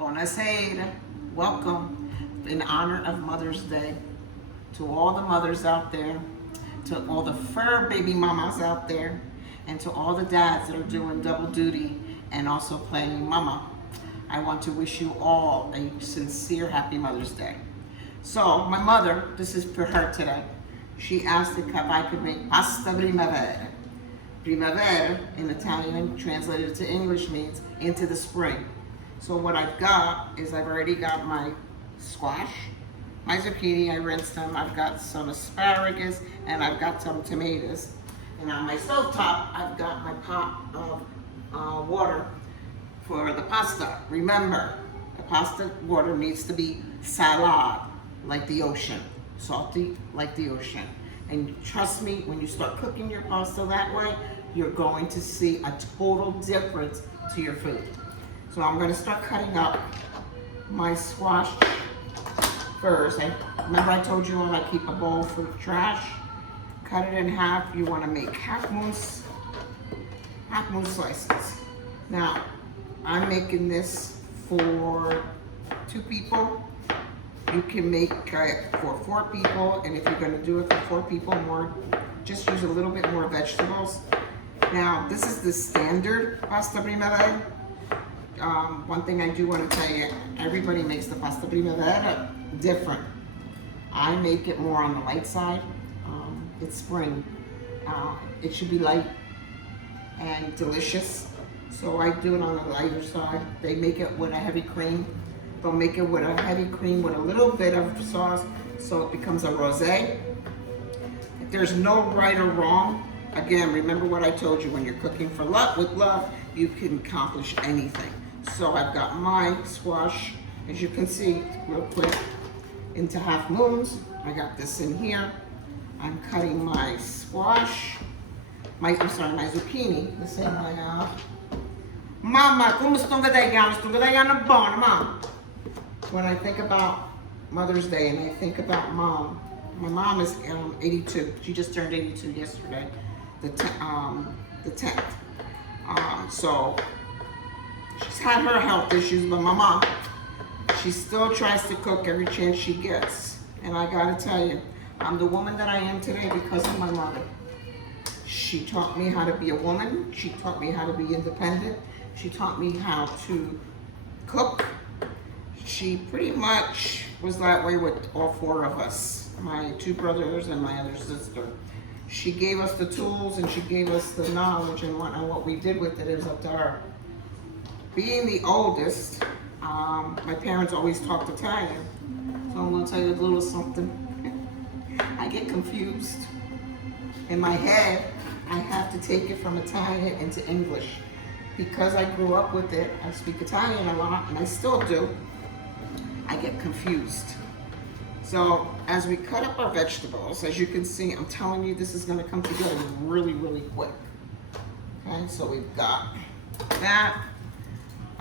Buonasera. Welcome in honor of Mother's Day to all the mothers out there, to all the fur baby mamas out there, and to all the dads that are doing double duty and also playing mama. I want to wish you all a sincere happy Mother's Day. So my mother, this is for her today. She asked if I could make pasta primavera. Primavera in Italian, translated to English, means into the spring. So what I've got is I've already got my squash, my zucchini, I rinsed them, I've got some asparagus, and I've got some tomatoes. And on my stovetop, I've got my pot of water for the pasta. Remember, the pasta water needs to be salad, like the ocean, salty like the ocean. And trust me, when you start cooking your pasta that way, you're going to see a total difference to your food. So I'm gonna start cutting up my squash first. Remember I told you when I keep a bowl for trash? Cut it in half. You wanna make half moon slices. Now, I'm making this for 2 people. You can make it for 4 people, and if you're gonna do it for 4 people more, just use a little bit more vegetables. Now, this is the standard pasta primavera. One thing I do want to tell you, everybody makes the pasta primavera different. I make it more on the light side. It's spring. It should be light and delicious. So I do it on the lighter side. They make it with a heavy cream. They'll make it with a heavy cream with a little bit of sauce, so it becomes a rosé. There's no right or wrong. Again, remember what I told you, when you're cooking for love, with love, you can accomplish anything. So I've got my squash, as you can see, real quick, into half moons. I got this in here. I'm cutting my squash, my zucchini, the same way out. Mama, come sto vedendo buono, Mom. When I think about Mother's Day and I think about Mom, my mom is 82. She just turned 82 yesterday, the 10th. So she's had her health issues, but my mom, she still tries to cook every chance she gets. And I gotta tell you, I'm the woman that I am today because of my mother. She taught me how to be a woman. She taught me how to be independent. She taught me how to cook. She pretty much was that way with all 4 of us, my 2 brothers and my other sister. She gave us the tools and she gave us the knowledge, and what we did with it is up to her. Being the oldest, my parents always talked Italian, so I'm gonna tell you a little something. I get confused. In my head, I have to take it from Italian into English. Because I grew up with it, I speak Italian a lot, and I still do, I get confused. So as we cut up our vegetables, as you can see, I'm telling you, this is gonna come together really, really quick. Okay, so we've got that.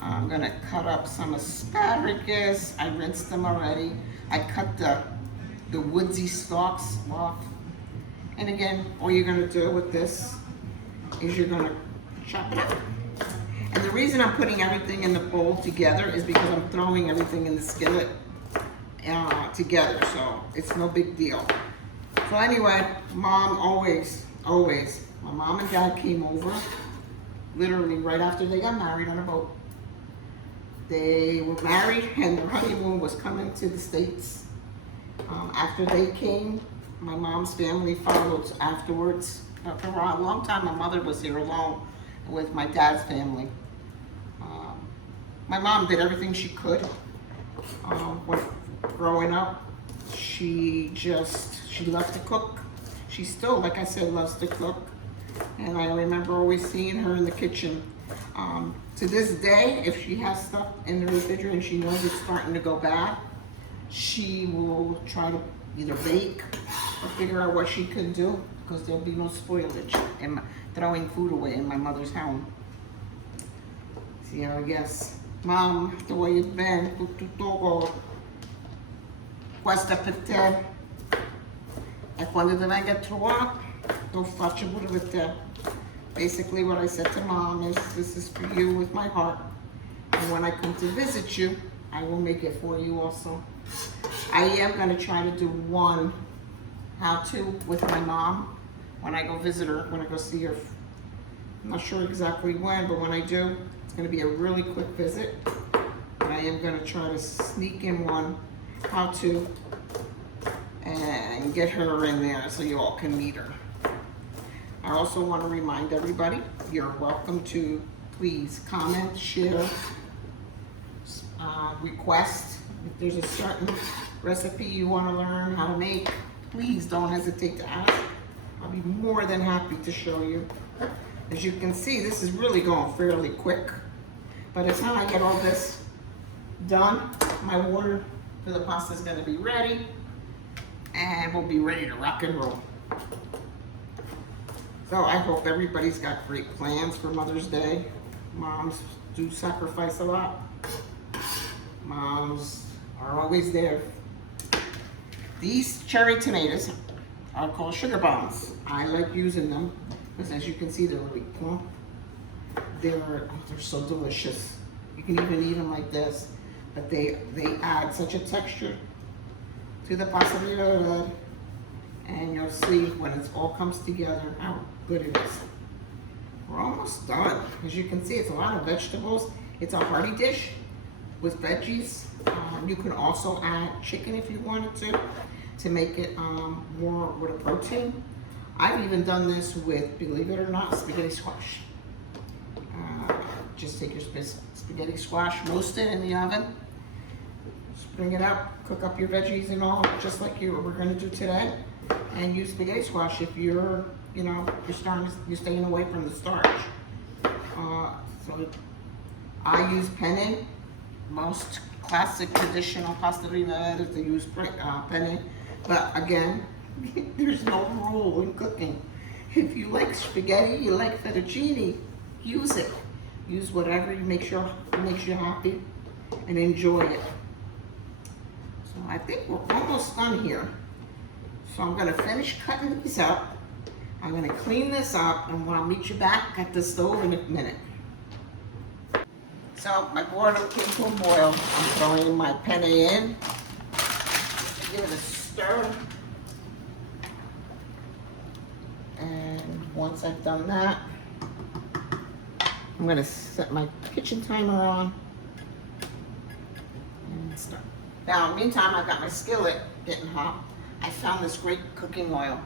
I'm gonna cut up some asparagus. I rinsed them already. I cut the woodsy stalks off. And again, all you're gonna do with this is you're gonna chop it up. And the reason I'm putting everything in the bowl together is because I'm throwing everything in the skillet together, so it's no big deal. So anyway, Mom always, my mom and dad came over literally right after they got married on a boat. They were married and their honeymoon was coming to the States. After they came, my mom's family followed afterwards. For a long time, my mother was here alone with my dad's family. My mom did everything she could. When growing up, she loved to cook. She still, like I said, loves to cook. And I remember always seeing her in the kitchen. To this day, if she has stuff in the refrigerator and she knows it's starting to go bad, she will try to either bake or figure out what she can do, because there'll be no spoilage in throwing food away in my mother's home. See, I guess, Mom, the way you've been, tutto questo per te. E quando ti venga a trovare, lo faccio pure per te. Basically what I said to Mom is, this is for you with my heart. And when I come to visit you, I will make it for you also. I am gonna try to do one how-to with my mom when I go visit her, when I go see her. I'm not sure exactly when, but when I do, it's gonna be a really quick visit. And I am gonna try to sneak in one how-to and get her in there so you all can meet her. I also want to remind everybody, you're welcome to please comment, share, request. If there's a certain recipe you want to learn how to make, please don't hesitate to ask. I'll be more than happy to show you. As you can see, this is really going fairly quick. By the time I get all this done, my water for the pasta is going to be ready, and we'll be ready to rock and roll. So I hope everybody's got great plans for Mother's Day. Moms do sacrifice a lot. Moms are always there. These cherry tomatoes are called sugar bombs. I like using them because, as you can see, they're really plump. They're so delicious. You can even eat them like this, but they add such a texture to the pasta, and you'll see when it all comes together how good it is. We're almost done. As you can see, it's a lot of vegetables. It's a hearty dish with veggies. You can also add chicken if you wanted to make it more with a protein. I've even done this with, believe it or not, spaghetti squash. Just take your spaghetti squash, roast it in the oven, bring it up, cook up your veggies and all, just like we're going to do today, and use spaghetti squash if you're staying away from the starch. So I use penne. Most classic traditional pasta primavera they use penne, but again, there's no rule in cooking. If you like spaghetti, you like fettuccine, use it. Use whatever makes you happy and enjoy it. So I think we're almost done here. So I'm gonna finish cutting these up. I'm gonna clean this up, and I'll meet you back at the stove in a minute. So my water came to a boil. I'm throwing my penne in. Give it a stir. And once I've done that, I'm gonna set my kitchen timer on and start. Now, meantime, I've got my skillet getting hot. I found this great cooking oil,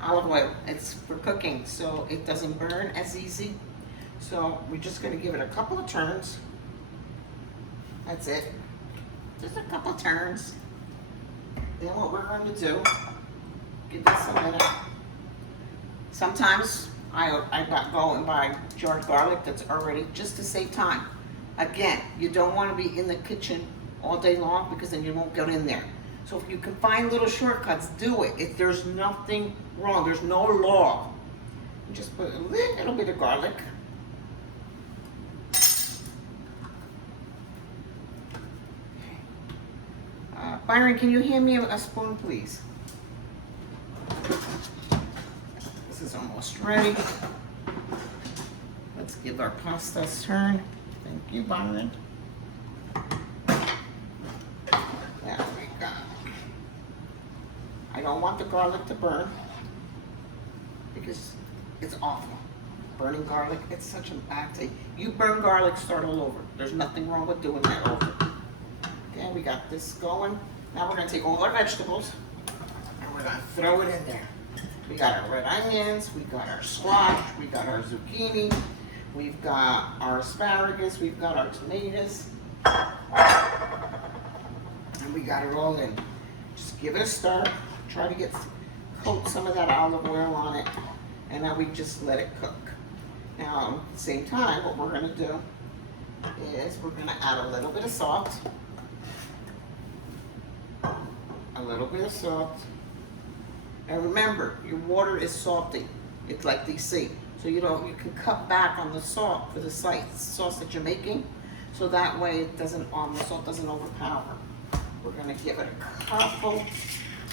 olive oil. It's for cooking, so it doesn't burn as easy. So we're just gonna give it a couple of turns. That's it. Just a couple of turns. Then what we're going to do, give this a minute. Sometimes I got going by jarred garlic that's already, just to save time. Again, you don't want to be in the kitchen all day long because then you won't get in there. So if you can find little shortcuts, do it. If there's nothing wrong, there's no law. You just put a little bit of garlic. Byron, can you hand me a spoon, please? This is almost ready. Let's give our pasta a turn. Thank you, Byron. There we go. I don't want the garlic to burn because it's awful. Burning garlic, it's such a bad thing. You burn garlic, start all over. There's nothing wrong with doing that over. Okay, we got this going. Now we're gonna take all our vegetables and we're gonna throw it in there. We got our red onions, we got our squash, we got our zucchini, we've got our asparagus, we've got our tomatoes, and we got it all in. Just give it a stir, try to coat some of that olive oil on it, and now we just let it cook. Now, at the same time, what we're gonna do is we're gonna add a little bit of salt. A little bit of salt. And remember, your water is salty. It's like they say. So you can cut back on the salt for the sauce that you're making. So that way the salt doesn't overpower. We're gonna give it a couple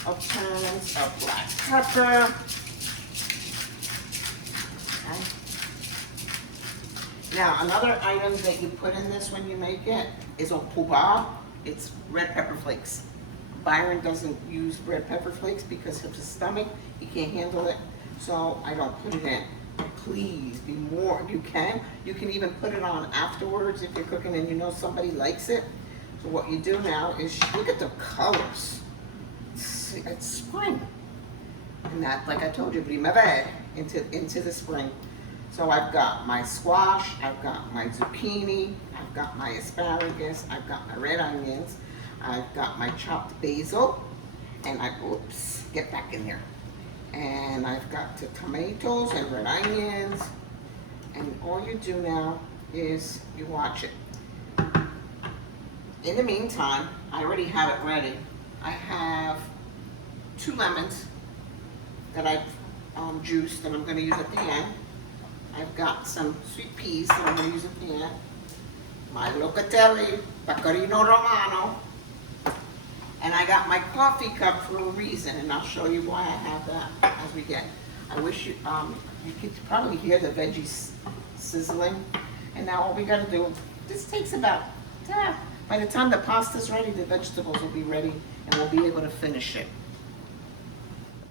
of turns of black pepper. Okay. Now, another item that you put in this when you make it is a pubal. It's red pepper flakes. Byron doesn't use red pepper flakes because of his stomach. He can't handle it, so I don't put it in. Please be more, if you can. You can even put it on afterwards if you're cooking and you know somebody likes it. So what you do now is look at the colors. It's spring. And that, like I told you, primavera, into the spring. So I've got my squash, I've got my zucchini, I've got my asparagus, I've got my red onions, I've got my chopped basil, and oops, get back in there. And I've got the tomatoes and red onions. And all you do now is you watch it. In the meantime, I already have it ready. I have 2 lemons that I've juiced and I'm gonna use at the end. I've got some sweet peas that I'm going to use at the end. My locatelli, pecorino romano. And I got my coffee cup for a reason, and I'll show you why I have that as we get. I wish you could probably hear the veggies sizzling. And now all we got to do, this takes about, by the time the pasta's ready, the vegetables will be ready, and we'll be able to finish it.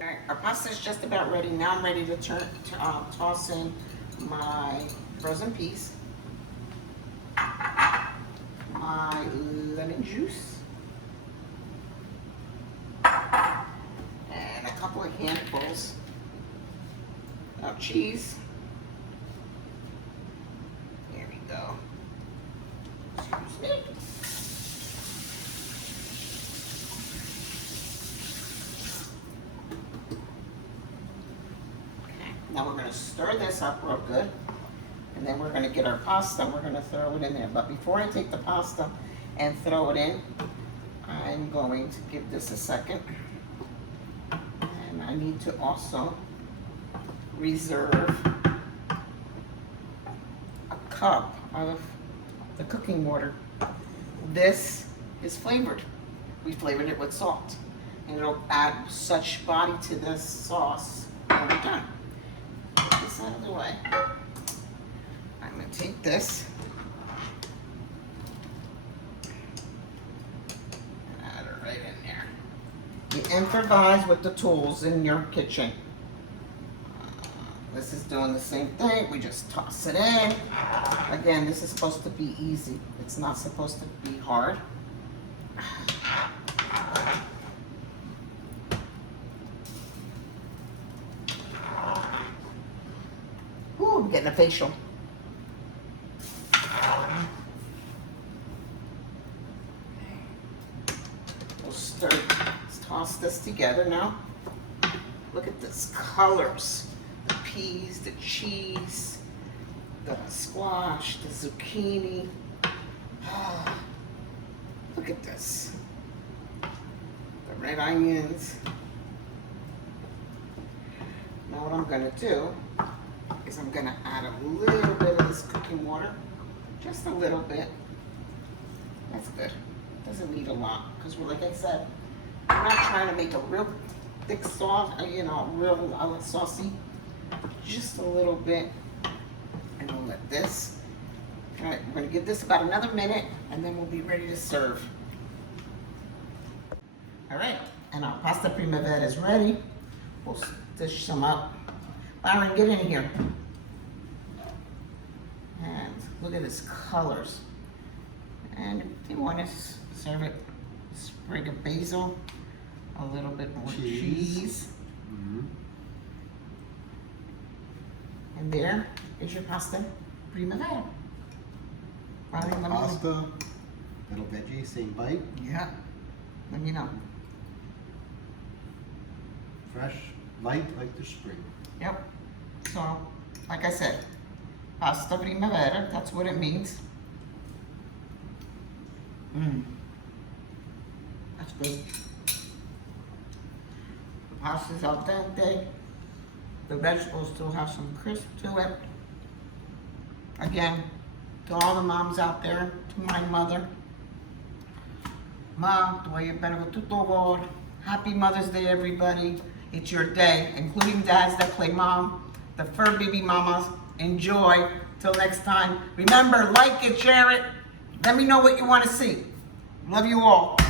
All right, our pasta's just about ready. Now I'm ready to toss in my frozen peas, my lemon juice, and a couple of handfuls of cheese. There we go. Excuse me. Now we're going to stir this up real good, and then we're going to get our pasta and we're going to throw it in there. But before I take the pasta and throw it in, I'm going to give this a second. And I need to also reserve a cup of the cooking water. This is flavored. We flavored it with salt, and it'll add such body to this sauce when we're done. Out of the way. I'm going to take this and add it right in there. You improvise with the tools in your kitchen. This is doing the same thing. We just toss it in. Again, this is supposed to be easy. It's not supposed to be hard. I'm getting a facial. We'll let's toss this together now. Look at this colors. The peas, the cheese, the squash, the zucchini. Oh, look at this. The red onions. Now what I'm going to do is I'm going to add a little bit of this cooking water, just a little bit. That's good. Doesn't need a lot because, like I said, I'm not trying to make a real thick sauce, real saucy. Just a little bit, and we'll let this. We're going to give this about another minute, and then we'll be ready to serve. All right, and our pasta primavera is ready. We'll dish some up. Byron, get in here. And look at his colors. And if you want to serve it, a sprig of basil, a little bit more cheese. Mm-hmm. And there is your pasta primavera. Pasta, little veggie, same bite. Yeah, let me know. Fresh, light like the spring. Yep. So, like I said, pasta primavera, that's what it means. That's good. The pasta's al dente. The vegetables still have some crisp to it. Again, to all the moms out there, to my mother. Ma, tu voglio bene con tutto cuore. Happy Mother's Day, everybody. It's your day, including dads that play mom, the fur baby mamas. Enjoy. Till next time, remember, like it, share it. Let me know what you want to see. Love you all.